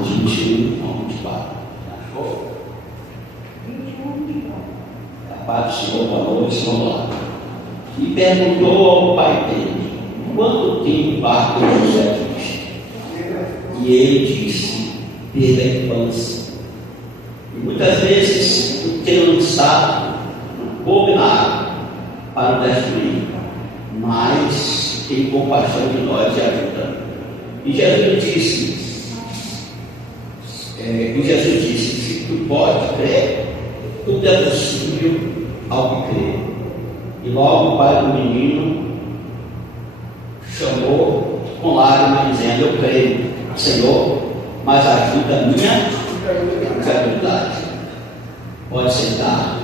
Marcos 21, 24. Achou? A paz do Senhor, boa noite, vamos lá. E perguntou ao pai dele: quanto tempo vai ter José Cristo? E ele disse: desde a infância. E muitas vezes o ter lançado um pouco na água para o destruir, mas tem compaixão de nós e ajuda. E Jesus disse: se tu pode crer, tudo é possível ao que crer. E logo o pai do menino chamou com lágrimas, dizendo: eu creio, Senhor, mas ajuda a minha incredulidade. Pode sentar.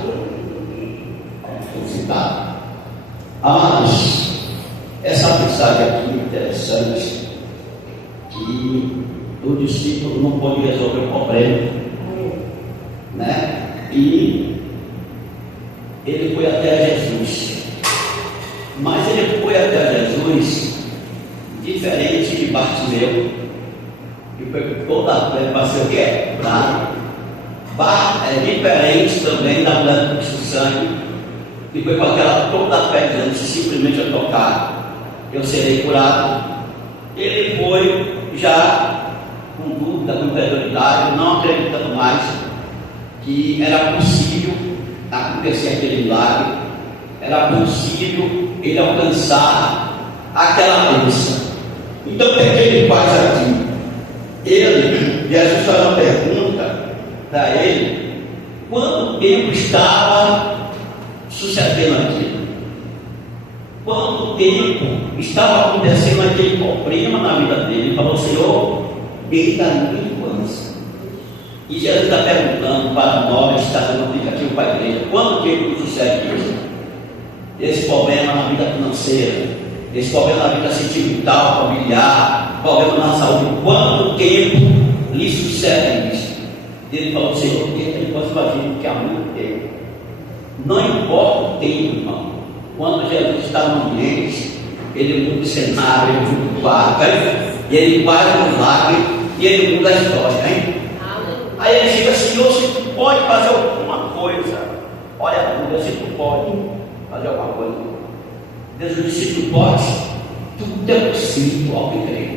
Pode sentar. Mas essa mensagem aqui é interessante, que o discípulo não pode resolver o problema, né? E ele foi até Jesus, mas ele foi até Jesus diferente de Bartimeu, que foi toda para ser o quê? É diferente também da mulher do sangue, que foi com aquela toda a fé, dizendo: se simplesmente eu tocar, eu serei curado. Ele foi já com dúvida, com incredulidade, não acreditando mais que era possível acontecer aquele milagre, era possível ele alcançar aquela bênção. Então o que ele faz aqui? Jesus faz uma pergunta para ele: quanto tempo estava sucedendo aquilo? Quanto tempo estava acontecendo aquele problema na vida dele? Ele falou: Senhor, desde a minha infância. E Jesus está perguntando para nós, está sendo aplicativo para a igreja: quanto tempo sucede isso? Esse problema na vida financeira, esse problema na vida sentimental, familiar, problema na saúde, quanto tempo lhe sucede isso? Ele falou: Senhor, o que ele pode fazer? Porque há muito tempo. Não importa o tempo, irmão. Quando Jesus está no ambiente, ele muda o cenário, ele muda o quadro, e ele faz um milagre, e ele muda a história, hein? Aí ele diz: Senhor, se tu pode fazer alguma coisa, olha a dúvida, se tu pode fazer alguma coisa. Jesus disse: se tu pode, tudo é possível ao que crê.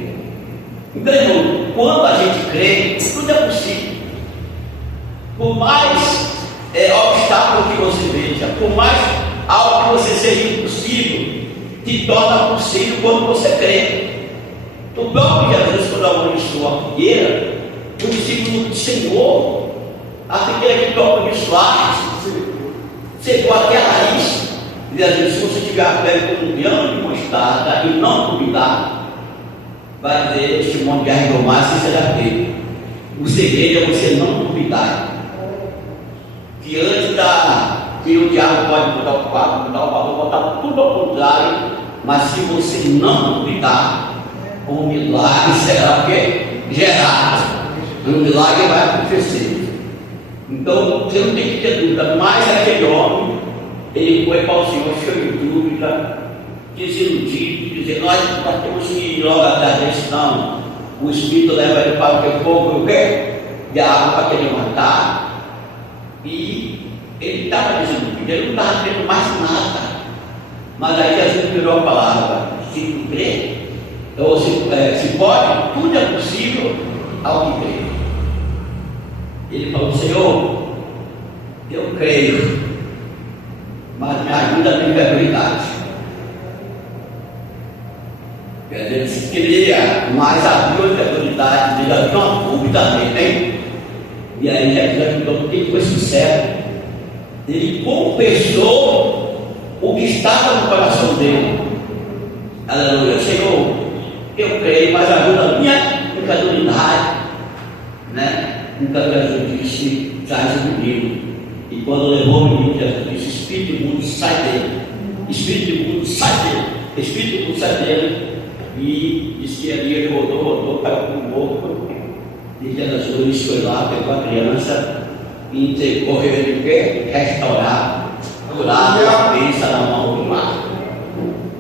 Então, irmão, quando a gente crê, tudo é possível. Por mais obstáculo que você veja, por mais algo que você seja impossível, te torna possível quando você crê. O próprio Jesus, quando amaldiçoou a figueira, o discípulo disse: Senhor, a figueira que tu amaldiçoaste secou até a raiz. E Jesus: se você tiver a fé como um grão de mostarda e não duvidar, vai dizer este monte de arremar se será feito. O segredo é você não duvidar. Que antes que o diabo pode botar o quadro, botar o valor, botar tudo ao contrário, mas se você não duvidar, o milagre será o quê? Gerado. O milagre vai acontecer. Então você não tem que ter dúvida. Mas aquele homem, ele foi para o Senhor cheio de dúvida, desiludido, dizendo: nós temos que ir logo atrás desse, não. O Espírito leva ele para o que? Fogo e o quê? E a água para querer matar. E ele estava desiludido, ele não estava tendo mais nada. Mas aí Jesus virou a palavra: se tu crê, ou se pode, tudo é possível ao que crê. Ele falou: Senhor, eu creio, mas me ajuda a minha incredulidade. Quer dizer, se queria, mas abriu a incredulidade dele, abriu uma dúvida nele, hein? E aí Jesus ajudou, porque foi sincero. Ele confessou o que estava no coração dele. Aleluia. Senhor, eu creio, mas ajuda a minha incredulidade, né? Então Jesus disse: traz o menino. E quando levou o menino, Jesus disse: espírito imundo, sai dele. Espírito imundo, sai dele. Espírito imundo, sai dele. E disse que ali ele voltou, caiu com o morto. E Jesus foi lá, pegou a criança e entregou ele o quê? Restaurar, curado, a bênção na mão do mar.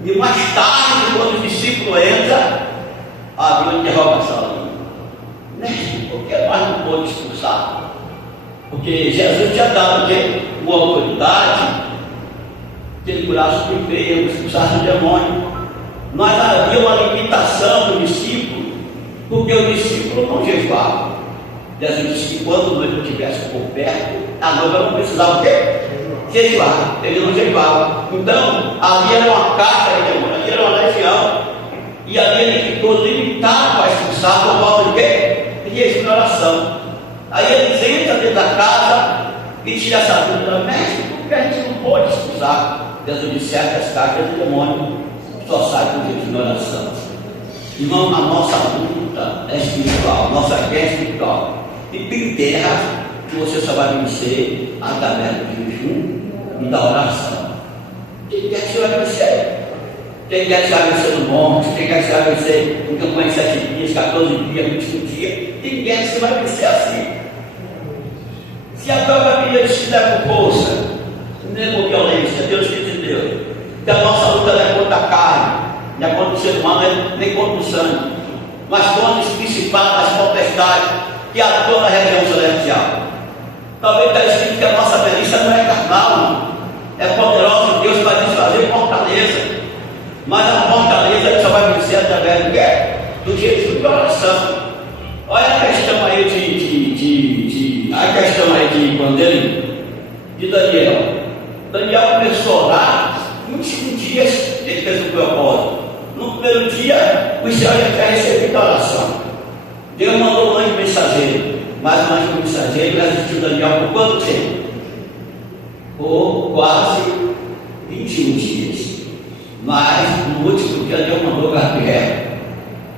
E mais tarde, quando o discípulo entra, havia uma interrogação ali. Né? por que nós não podemos expulsar? Porque Jesus tinha dado uma autoridade de ele curasse o enfermo, expulsasse o demônio. Mas havia uma limitação do discípulo, porque o discípulo não jejuava. Jesus disse que quando o noivo estivesse por perto, a noiva não precisava o quê? Jejuar. Ele não jejuava. Então, ali era uma caixa de demônio, ali era uma legião. E ali ele ficou limitado para expulsar por volta de quê? De jejum e oração. Aí eles entram dentro da casa e tiram essa dúvida, mestre, porque a gente não pode expulsar. Jesus disse, certas caixas de demônio só sai com jejum e oração. Irmão, a nossa luta é espiritual, a nossa guerra é espiritual. E tem terra que você só vai vencer através do jejum e da oração. Quem quer que você vai vencer? Quem quer que você vai vencer no monte? Quem quer que você vai vencer em campanha de 7 dias, 14 dias, 21 dias? Quem quer que você vai vencer assim? Se a própria Bíblia diz que não é por força, não é por violência, Deus te entendeu. Que a nossa luta não é contra a carne, não é contra o ser humano, nem contra o sangue, mas contra os principados, as potestades que atuam na região celestial. Talvez está escrito que a nossa milícia não é carnal, não. É poderosa em Deus para desfazer fortaleza. Mas a fortaleza só vai vencer através do quê? Do jejum e da oração. Olha a questão aí de Bandeira, de Daniel. Daniel começou a orar 21 dias, ele fez o propósito. No primeiro dia, o Israel já tinha recebido a oração. Deus mandou um anjo mensageiro, mas o anjo mensageiro assistiu Daniel por quanto tempo? Por quase 21 dias. Mas no último dia Deus mandou Gabriel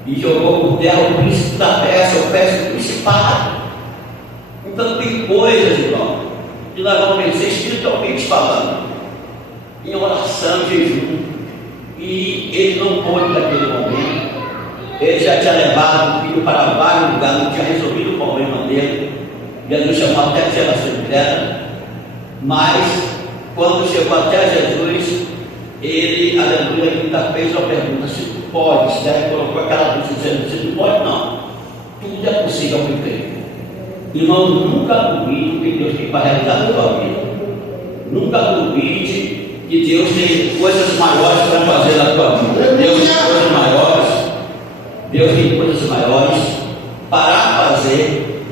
e jogou por terra o príncipe da Pérsia, o Pérsia principado. Então tem coisas, irmão, que nós vamos vencer espiritualmente falando, em oração, jejum. E ele não pôde naquele momento. Ele já tinha levado o filho para vários lugares, não tinha resolvido o problema dele. Jesus chamou até de geração de pedra. Mas quando chegou até Jesus, ele, aleluia, ainda fez uma pergunta: se tu podes, né? Colocou aquela dúvida dizendo: se tu pode, não. Tudo é possível ao que crê. Irmão, nunca duvide que Deus tem para realizar a tua vida. Nunca duvide que Deus tem coisas maiores para fazer na tua vida. Deus tem coisas maiores. Deus tem coisas maiores para fazer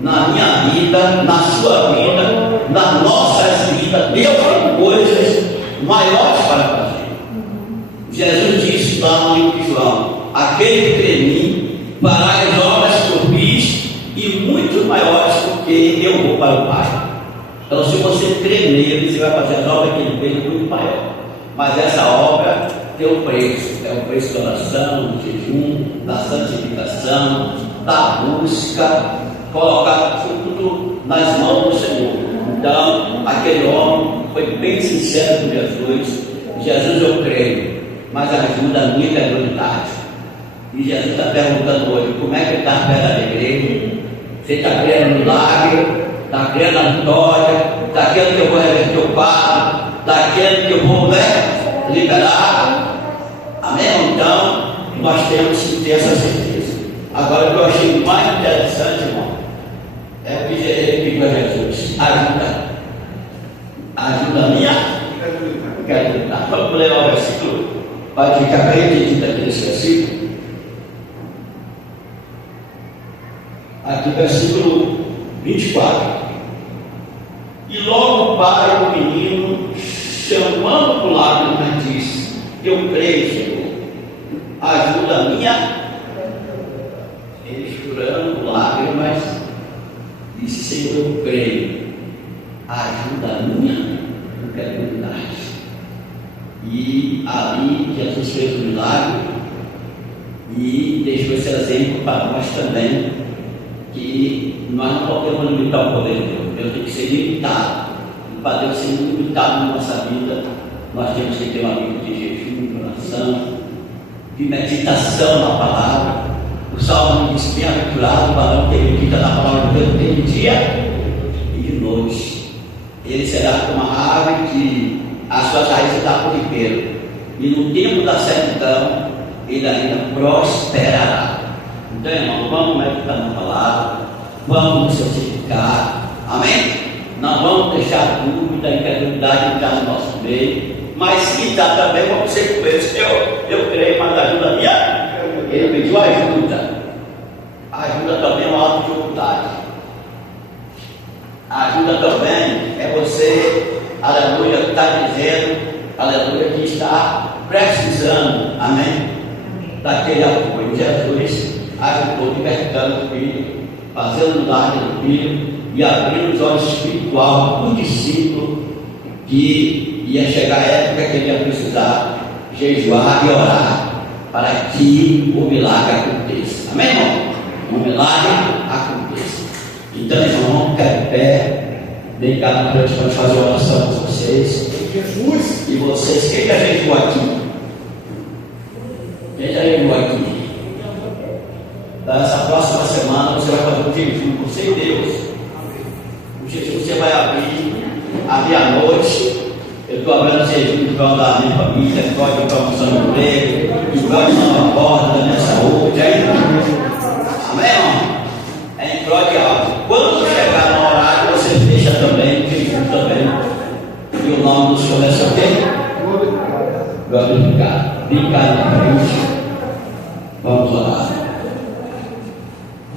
na minha vida, na sua vida, nas nossas vidas. Deus tem coisas maiores para fazer. Jesus disse lá no livro de João: aquele que crê em mim fará as obras que eu fiz e muito maiores, porque eu vou para o Pai. Então, se você crer nele, você vai fazer as obras que ele fez muito maior. Mas essa obra tem um preço, é o preço da oração, do jejum, da santificação, da busca, colocar tudo nas mãos do Senhor. Então, aquele homem foi bem sincero com Jesus. Jesus, eu creio, mas ajuda a minha incredulidade. E Jesus está perguntando hoje: como é que está a fé da igreja? Você está crendo no milagre? Está crendo na vitória? Está crendo que eu vou reverter o quadro? Está crendo que eu vou liberar? Amém? Então, nós temos que ter essa certeza. Agora, o que eu achei mais interessante, irmão, é o que ele pediu a Jesus: ajuda. Ajuda minha? Quero lutar. Vamos ler o versículo para ficar bem entendido aqui nesse versículo. Aqui, versículo 24. E logo o pai do menino, chamando por lágrimas, disse: eu creio, Senhor, ajuda a minha. Ele, chorando por lágrimas, disse: Senhor, eu creio, ajuda a minha incredulidade. E ali Jesus fez um milagre e deixou esse exemplo para nós também, que nós não podemos limitar o poder de Deus. Deus tem que ser limitado. E para Deus ser limitado na nossa vida, nós temos que ter uma vida de jejum, de oração, de meditação na palavra. O Salmo diz: bem-aventurado o varão que medita na palavra de Deus de dia e de noite. Ele será como uma árvore que as suas raízes dão por inteiro, e no tempo da servidão ele ainda prosperará. Então, irmão, vamos meditar na palavra, vamos nos santificar, amém? Não vamos deixar dúvida, incredulidade entrar no nosso meio, mas se está também, vamos ser com eles. Eu creio, mas ajuda minha. Ele pediu ajuda. Ajuda também é uma alta dificuldade. Ajuda também é você, aleluia, que está dizendo, aleluia, que está precisando, amém? Daquele apoio. Jesus ajudou libertando o filho, fazendo milagre do filho e abrindo os olhos espirituais do discípulo, que ia chegar a época que ele ia precisar jejuar e orar para que o milagre aconteça. Amém, irmão? O milagre aconteça. Então, irmão, vamos ficar de pé, bem cá na frente para fazer uma oração com vocês. Jesus! E vocês, quem já jejuou aqui? Quem já jejuou aqui? Nessa próxima semana você vai fazer um jejum, você e Deus. O jejum você vai abrir à noite. Eu estou abrindo jejum em prol da minha família, em prol de promoção de emprego, em prol de nova porta da minha saúde. Amém, irmão? É em prol de algo. Quando chegar no horário, você fecha também, o jejum também. E o nome do Senhor é seu quê? Glorificado. Ficar na frente. Vamos orar.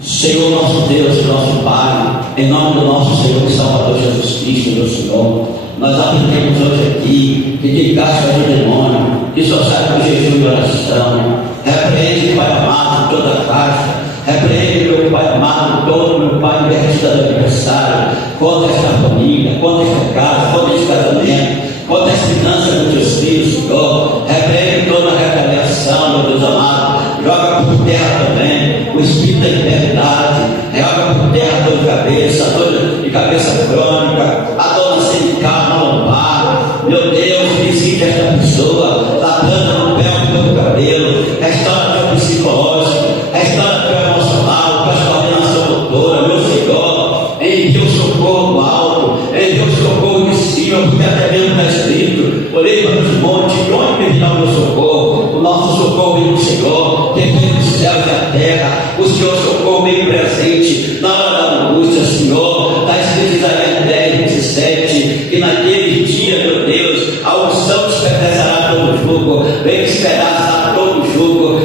Senhor nosso Deus, nosso Pai, em nome do nosso Senhor e Salvador Jesus Cristo, meu Senhor, nós aprendemos hoje aqui que quem casca de demônio, que só sai com jejum e oração, repreende, Pai amado, toda a caixa, repreende, meu Pai amado, todo meu Pai investido do aniversário, contra esta família, contra esta casa, contra este casamento, contra as finanças dos teus filhos, Senhor, repreende toda a retaliação, meu Deus amado, joga por terra também o espírito da enfermidade, joga por terra a dor de cabeça, a dor de cabeça crônica, a dor cervical, na lombar, meu Deus, visite esta pessoa, da planta no pé do teu cabelo, restaura teu psicológico, restaura teu emocional, tua coordenação motora, meu Senhor, envia o socorro do alto, envia o socorro de cima, porque até mesmo está escrito, olhei para os montes, de onde me virá o meu socorro? O nosso socorro vem do Senhor, que fez os céus e a terra, o Senhor socorro bem presente, na hora da angústia, Senhor, está escrito em Isaías 10, 17, que naquele dia, meu Deus, a unção despedaçará todo jugo, vem despedaçar todo jugo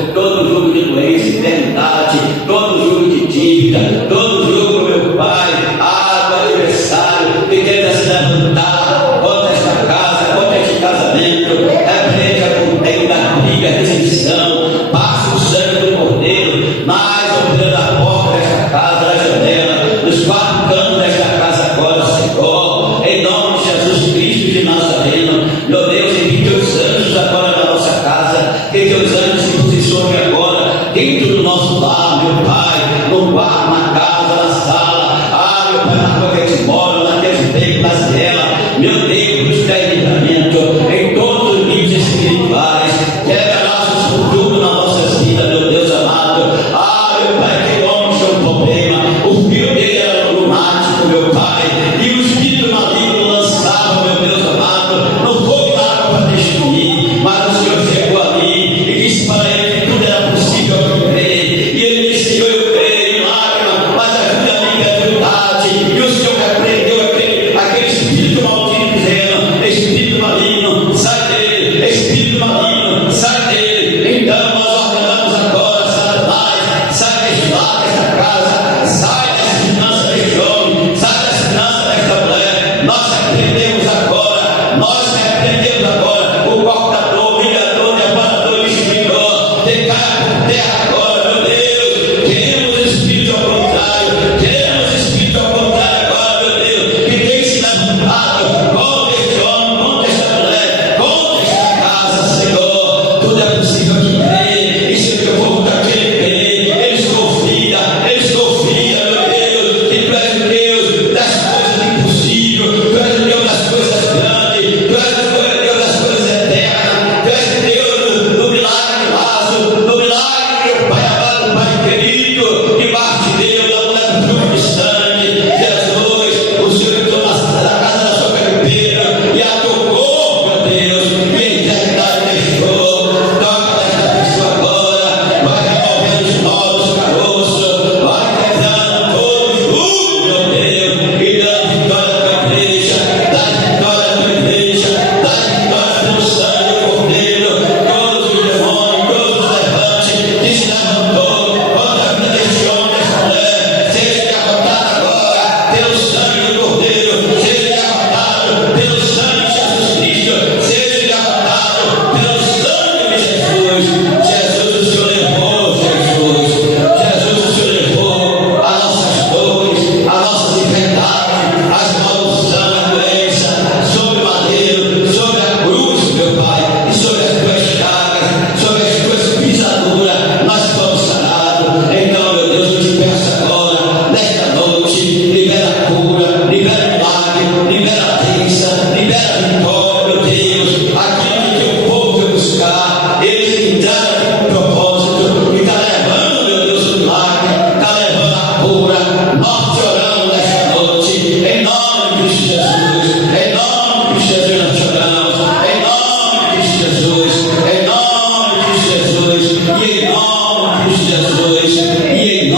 de doença, enfermidade, todo jugo de dívida, todo jugo, meu Pai, do aniversário, que tenta se levantar contra esta casa, contra este casamento, repreende a contenda, a briga, a resistência, passa o sangue do Cordeiro, mais ao pé da porta desta casa, da janela, nos quatro cantos desta casa agora, Senhor, em nome de Jesus Cristo de Nazareno, meu Deus, envie teus anjos agora na nossa casa, que teus anjos se posicionem agora dentro do nosso lar, meu Pai, no quarto, na casa, na sala, meu Pai, na rua que a gente mora, naqueles becos, na cela, meu Deus, busca livramento em todos os níveis espirituais, quebra laços futuros nas nossas vidas, meu Deus amado, meu Pai, que homem tinha um problema, o filho dele era lunático, meu Pai, e o espírito maligno lançava, meu Deus amado, não foi nada para destruir, mas o Senhor chegou ali e disse para ele que tudo era possível eu crer, e ele disse, Senhor, eu creio, lágrima, mas ajuda a minha incredulidade, e o Senhor repreendeu aquele espírito maldito, dizendo,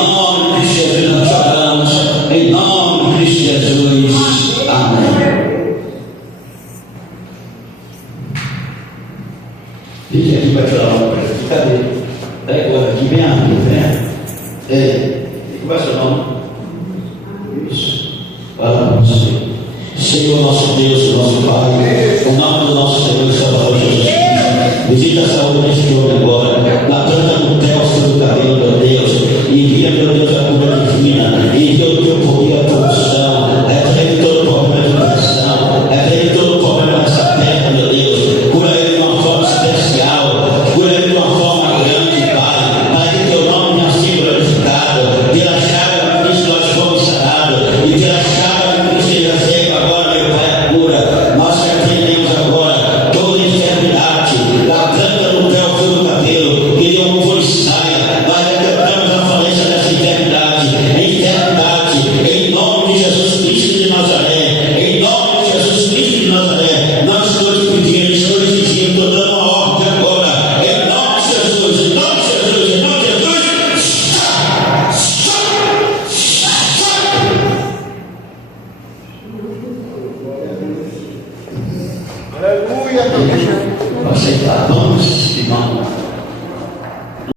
irmão,